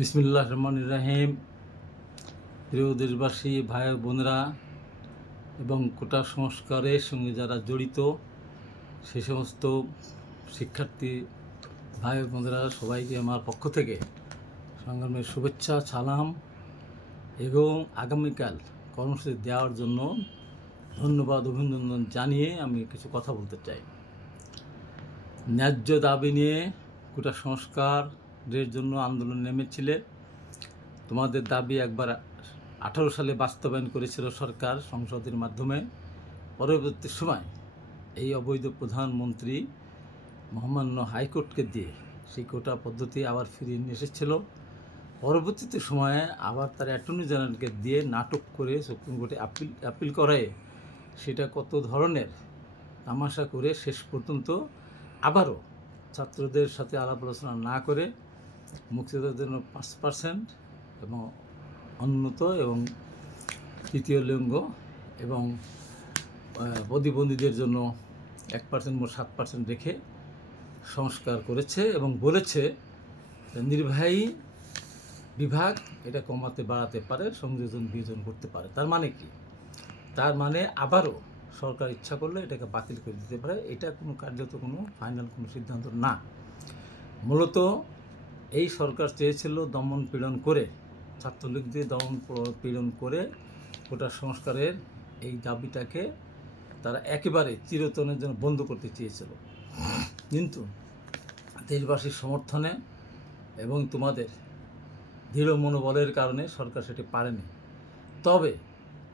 বিসমিল্লাহ রহমান রাহিম। প্রিয় দেশবাসী, ভাই বোনরা, এবং কোটা সংস্কারের সঙ্গে যারা জড়িত, সে সমস্ত শিক্ষার্থী ভাই বোনরা, সবাইকে আমার পক্ষ থেকে সংগ্রামের শুভেচ্ছা, সালাম এবং আগামীকাল কর্মসূচি দেওয়ার জন্য ধন্যবাদ, অভিনন্দন জানিয়ে আমি কিছু কথা বলতে চাই। ন্যায্য দাবি নিয়ে কোটা সংস্কারের জন্য আন্দোলন নেমেছিলে। তোমাদের দাবি একবার আঠারো সালে বাস্তবায়ন করেছিল সরকার সংসদের মাধ্যমে। পরবর্তী সময় এই অবৈধ প্রধানমন্ত্রী মহামান্য হাইকোর্টকে দিয়ে সেই কোটা পদ্ধতি আবার ফিরিয়ে নিয়ে এসেছিল। পরবর্তীতে সময়ে আবার তার অ্যাটর্নি জেনারেলকে দিয়ে নাটক করে সুপ্রিম কোর্টে আপিল আপিল করায় সেটা কত ধরনের তামাশা করে শেষ পর্যন্ত আবারও ছাত্রদের সাথে আলাপ আলোচনা না করে মুক্তিযোদ্ধার জন্য পাঁচ পার্সেন্ট এবং উন্নত এবং তৃতীয় লিঙ্গ এবং প্রতিবন্ধীদের জন্য এক পার্সেন্ট মোট সাত পার্সেন্ট রেখে সংস্কার করেছে এবং বলেছে নির্বাহী বিভাগ এটা কমাতে, বাড়াতে পারে, সংযোজন, বিয়োজন করতে পারে। তার মানে কি? তার মানে আবারও সরকার ইচ্ছা করলে এটাকে বাতিল করে দিতে পারে। এটা কোনো কার্যত কোনো ফাইনাল কোনো সিদ্ধান্ত না। মূলত এই সরকার চেয়েছিল দমন পীড়ন করে ছাত্রলীগ দিয়ে দমন পীড়ন করে কোটা সংস্কারের এই দাবিটাকে তারা একেবারে চিরতনের জন্য বন্ধ করতে চেয়েছিল। কিন্তু দেশবাসীর সমর্থনে এবং তোমাদের দৃঢ় মনোবলের কারণে সরকার সেটি পারেনি। তবে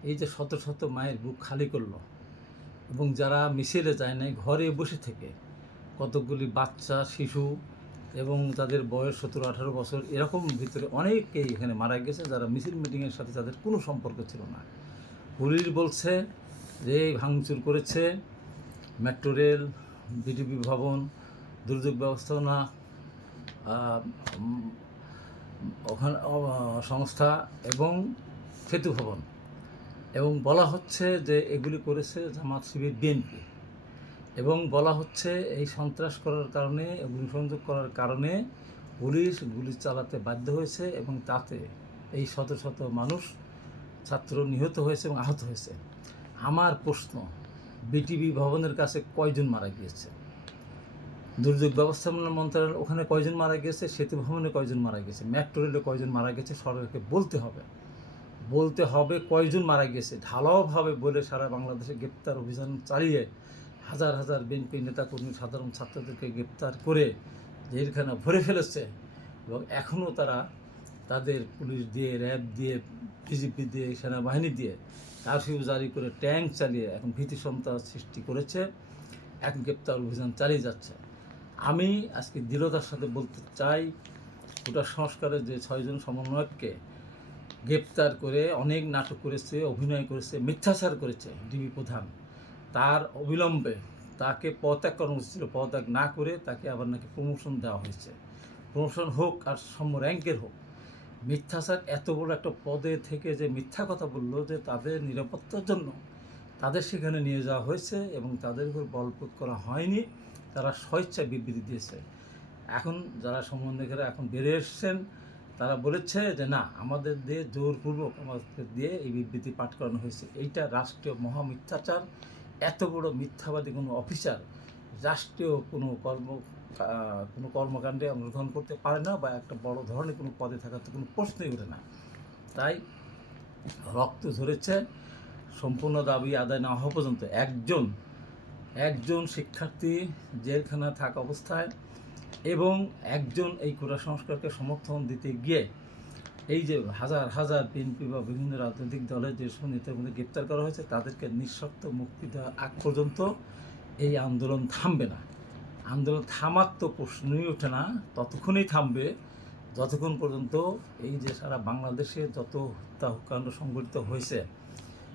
এই যে শত শত মায়ের বুক খালি করল এবং যারা মিছিলে যায় নাই, ঘরে বসে থেকে কতকগুলি বাচ্চা, শিশু এবং তাদের বয়স সতেরো, আঠারো বছর এরকম ভিতরে অনেকেই এখানে মারা গেছে যারা মিছিল মিটিংয়ের সাথে তাদের কোনো সম্পর্ক ছিল না। পুলিশ বলছে যে, ভাঙচুর করেছে মেট্রো রেল বিডিপি ভবন, দুর্যোগ ব্যবস্থাপনা ওখানে সংস্থা এবং সেতু ভবন। এবং বলা হচ্ছে যে, এগুলি করেছে জামাত শিবির বিএনপি এবং বলা হচ্ছে এই সন্ত্রাস করার কারণে অগ্নিসংযোগ করার কারণে পুলিশ গুলি চালাতে বাধ্য হয়েছে এবং তাতে এই শত শত মানুষ, ছাত্র নিহত হয়েছে এবং আহত হয়েছে। আমার প্রশ্ন, বিটিভি ভবনের কাছে কয়জন মারা গিয়েছে? দুর্যোগ ব্যবস্থাপনা মন্ত্রণালয় ওখানে কয়জন মারা গেছে সেতু ভবনে কয়জন মারা গেছে মেট্রো রেলে কয়জন মারা গেছে সরকারকে বলতে হবে। বলতে হবে কয়জন মারা গেছে ঢালাওভাবে বলে সারা বাংলাদেশে গ্রেপ্তার অভিযান চালিয়ে হাজার হাজার বিএনপি নেতাকর্মী সাধারণ ছাত্রদেরকে গ্রেপ্তার করে জেলখানা ভরে ফেলেছে এবং এখনও তারা তাদের পুলিশ দিয়ে, র্যাব দিয়ে বিজেপি দিয়ে, সেনাবাহিনী দিয়ে কারফিউ জারি করে ট্যাঙ্ক চালিয়ে এখন ভীতি সন্ত্রাস সৃষ্টি করেছে। এখন গ্রেপ্তার অভিযান চালিয়ে যাচ্ছে। আমি আজকে দৃঢ়তার সাথে বলতে চাই, গোটা সংস্কারের যে ছয়জন সমন্বয়ককে গ্রেপ্তার করে অনেক নাটক করেছে, অভিনয় করেছে, মিথ্যাচার করেছে ডিবি প্রধান। তার অবিলম্বে তাকে পদত্যাগ করানো উচিত ছিল। পদত্যাগ না করে তাকে আবার নাকি প্রমোশন দেওয়া হয়েছে। প্রমোশন হোক আর সম র্যাঙ্কের হোক, মিথ্যাচার এত বড় একটা পদে থেকে যে মিথ্যা কথা বলল যে তাদের নিরাপত্তার জন্য তাদের সেখানে নিয়ে যাওয়া হয়েছে এবং তাদের উপর বল প্রয়োগ করা হয়নি। তারা স্বেচ্ছা বিবৃতি দিয়েছে। এখন যারা সম্বন্ধেরা এখন বেরিয়ে এসছেন, তারা বলেছে যে না, আমাদের দিয়ে জোরপূর্বক আমাদের দিয়ে এই বিবৃতি পাঠ করানো হয়েছে। এইটা রাষ্ট্রীয় মহা মিথ্যাচার। এত বড় মিথ্যাবাদী কোনো অফিসার রাষ্ট্রীয় কোনো কর্ম কোনো কর্মকাণ্ডে অংশগ্রহণ করতে পারে না বা একটা বড় ধরনের কোনো পদে থাকার তো কোনো প্রশ্নই ওঠে না। তাই রক্ত ঝরেছে, সম্পূর্ণ দাবি আদায় না হওয়া পর্যন্ত একজন একজন শিক্ষার্থী জেলখানা থাকা অবস্থায় এবং একজন এই কোটা সংস্কারকে সমর্থন দিতে গিয়ে এই যে হাজার হাজার বিএনপি বা বিভিন্ন রাজনৈতিক দলের যে সব মধ্যে গ্রেপ্তার করা হয়েছে, তাদেরকে নিঃশর্ত মুক্তি দেওয়া আগ পর্যন্ত এই আন্দোলন থামবে না। আন্দোলন থামার তো প্রশ্নই ওঠে না, ততক্ষণই থামবে। যতক্ষণ পর্যন্ত এই যে সারা বাংলাদেশে যত হত্যাকাণ্ড সংঘটিত হয়েছে,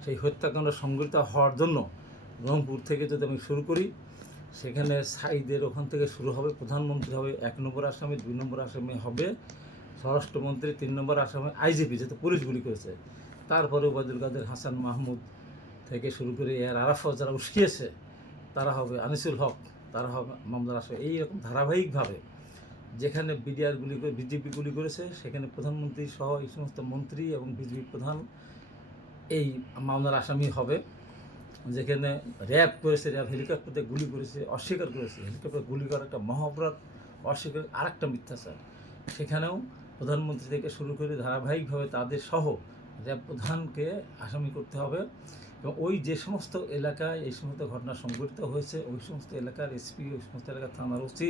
সেই হত্যাকাণ্ড সংঘটিত হওয়ার জন্য রংপুর থেকে যদি আমি শুরু করি, সেখানে সাইদের ওখান থেকে শুরু হবে, প্রধানমন্ত্রী হবে, এক নম্বর আসামে, দুই নম্বর আসামে হবে। স্বরাষ্ট্রমন্ত্রী তিন নম্বর আসামে আইজিপি, যেহেতু পুলিশ গুলি করেছে। তারপরে ওবায়দুল কাদের, হাসান মাহমুদ থেকে শুরু করে এর আরাফত যারা উস্কিয়েছে তারা হবে আনিসুল হক, তারা হবে মামদার আসবে এইরকম ধারাবাহিকভাবে যেখানে বিডিআর গুলি করে বিজেপি গুলি করেছে, সেখানে প্রধানমন্ত্রী সহ এই সমস্ত মন্ত্রী এবং বিজেপি প্রধান এই মামলার আসামি হবে। যেখানে র্যাব করেছে, র্যাব হেলিকপ্টারতে গুলি করেছে, অস্বীকার করেছে। হেলিকপ্টার গুলি করা একটা মহাঅপরাধ অস্বীকার, আরেকটা মিথ্যাচার। সেখানেও প্রধানমন্ত্রী থেকে শুরু করে ধারাবাহিকভাবে তাদের সহ র্যাব প্রধানকে আসামি করতে হবে। এবং ওই যে সমস্ত এলাকায় এই সমস্ত ঘটনা সংঘটিত হয়েছে, ওই সমস্ত এলাকার এসপি, ওই সমস্ত এলাকার থানার ওসি,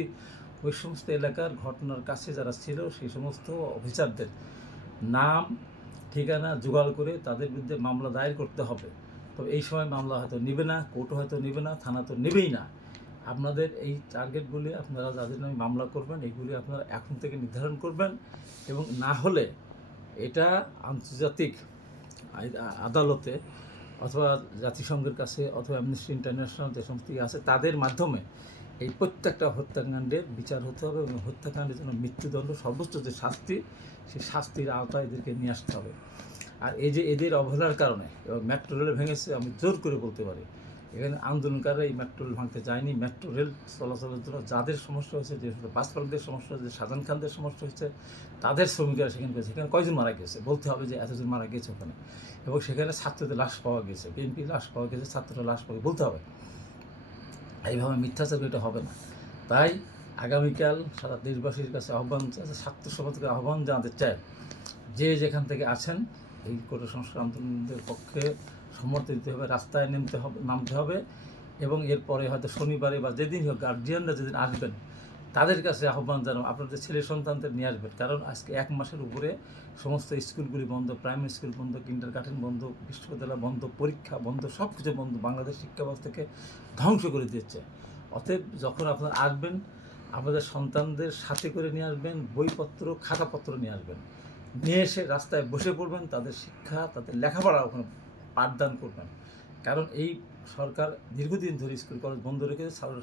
ওই সমস্ত এলাকার ঘটনার কাছে যারা ছিল, সেই সমস্ত অফিসারদের নাম, ঠিকানা জোগাড় করে তাদের বিরুদ্ধে মামলা দায়ের করতে হবে। তো এই সময় মামলা হয়তো নেবে না, কোর্টও হয়তো নেবে না, থানা তো নেবেই না। আপনাদের এই টার্গেটগুলি আপনারা যাদের নামে মামলা করবেন এইগুলি আপনারা এখন থেকে নির্ধারণ করবেন এবং না হলে এটা আন্তর্জাতিক আদালতে অথবা জাতিসংঘের কাছে অথবা অ্যামনেস্টি ইন্টারন্যাশনাল যে সমস্ত ইয়ে আছে, তাদের মাধ্যমে এই প্রত্যেকটা হত্যাকাণ্ডের বিচার হতে হবে এবং হত্যাকাণ্ডের জন্য মৃত্যুদণ্ড সর্বোচ্চ যে শাস্তি, সেই শাস্তির আওতায় এদেরকে নিয়ে আসতে হবে। আর এই যে এদের অবহেলার কারণে এবং মেট্রো রেল ভেঙেছে, আমি জোর করে বলতে পারি এখানে আন্দোলনকাররা এই মেট্রো রেল ভাঙতে যায়নি। মেট্রো রেল চলাচলের জন্য যাদের সমস্যা হয়েছে, যে বাস চালকদের সমস্যা হয়েছে, শাহজাহান খানদের সমস্যা হয়েছে, তাদের শ্রমিকরা সেখানে গেছে। সেখানে কয়জন মারা গেছে? বলতে হবে যে এতজন মারা গেছে ওখানে। এবং সেখানে ছাত্রদের লাশ পাওয়া গেছে। বিএনপি লাশ পাওয়া গেছে, ছাত্ররা লাশ পাওয়া বলতে হবে, এইভাবে মিথ্যাচার এটা হবে না। তাই আগামীকাল সারা দেশবাসীর কাছে আহ্বান ছাত্র সমাজকে আহ্বান জানাতে চায় যে যেখান থেকে আছেন, এই কোটা সংস্কার আন্দোলনদের পক্ষে সমর্থন দিতে হবে, রাস্তায় নামতে হবে নামতে হবে এবং এরপরে হয়তো শনিবারে বা যেদিন হোক গার্জিয়ানরা যেদিন আসবেন, তাদের কাছে আহ্বান জানাব, আপনাদের ছেলে সন্তানদের নিয়ে আসবেন। কারণ আজকে এক মাসের উপরে সমস্ত স্কুলগুলি বন্ধ প্রাইমারি স্কুল বন্ধ কিন্ডার গার্ডেন বন্ধ, বিশ্ববিদ্যালয় বন্ধ, পরীক্ষা বন্ধ সব কিছু বন্ধ, বাংলাদেশ শিক্ষা ব্যবস্থাকে ধ্বংস করে দিচ্ছে অতএব যখন আপনারা আসবেন, আপনাদের সন্তানদের সাথে করে নিয়ে আসবেন, বইপত্র, খাতাপত্র নিয়ে আসবেন। নিয়ে এসে রাস্তায় বসে পড়বেন, তাদের শিক্ষা, তাদের লেখাপড়া ওখানে পাঠদান করবেন। কারণ এই সরকার দীর্ঘদিন ধরে স্কুল কলেজ বন্ধ রেখেছে ছাত্র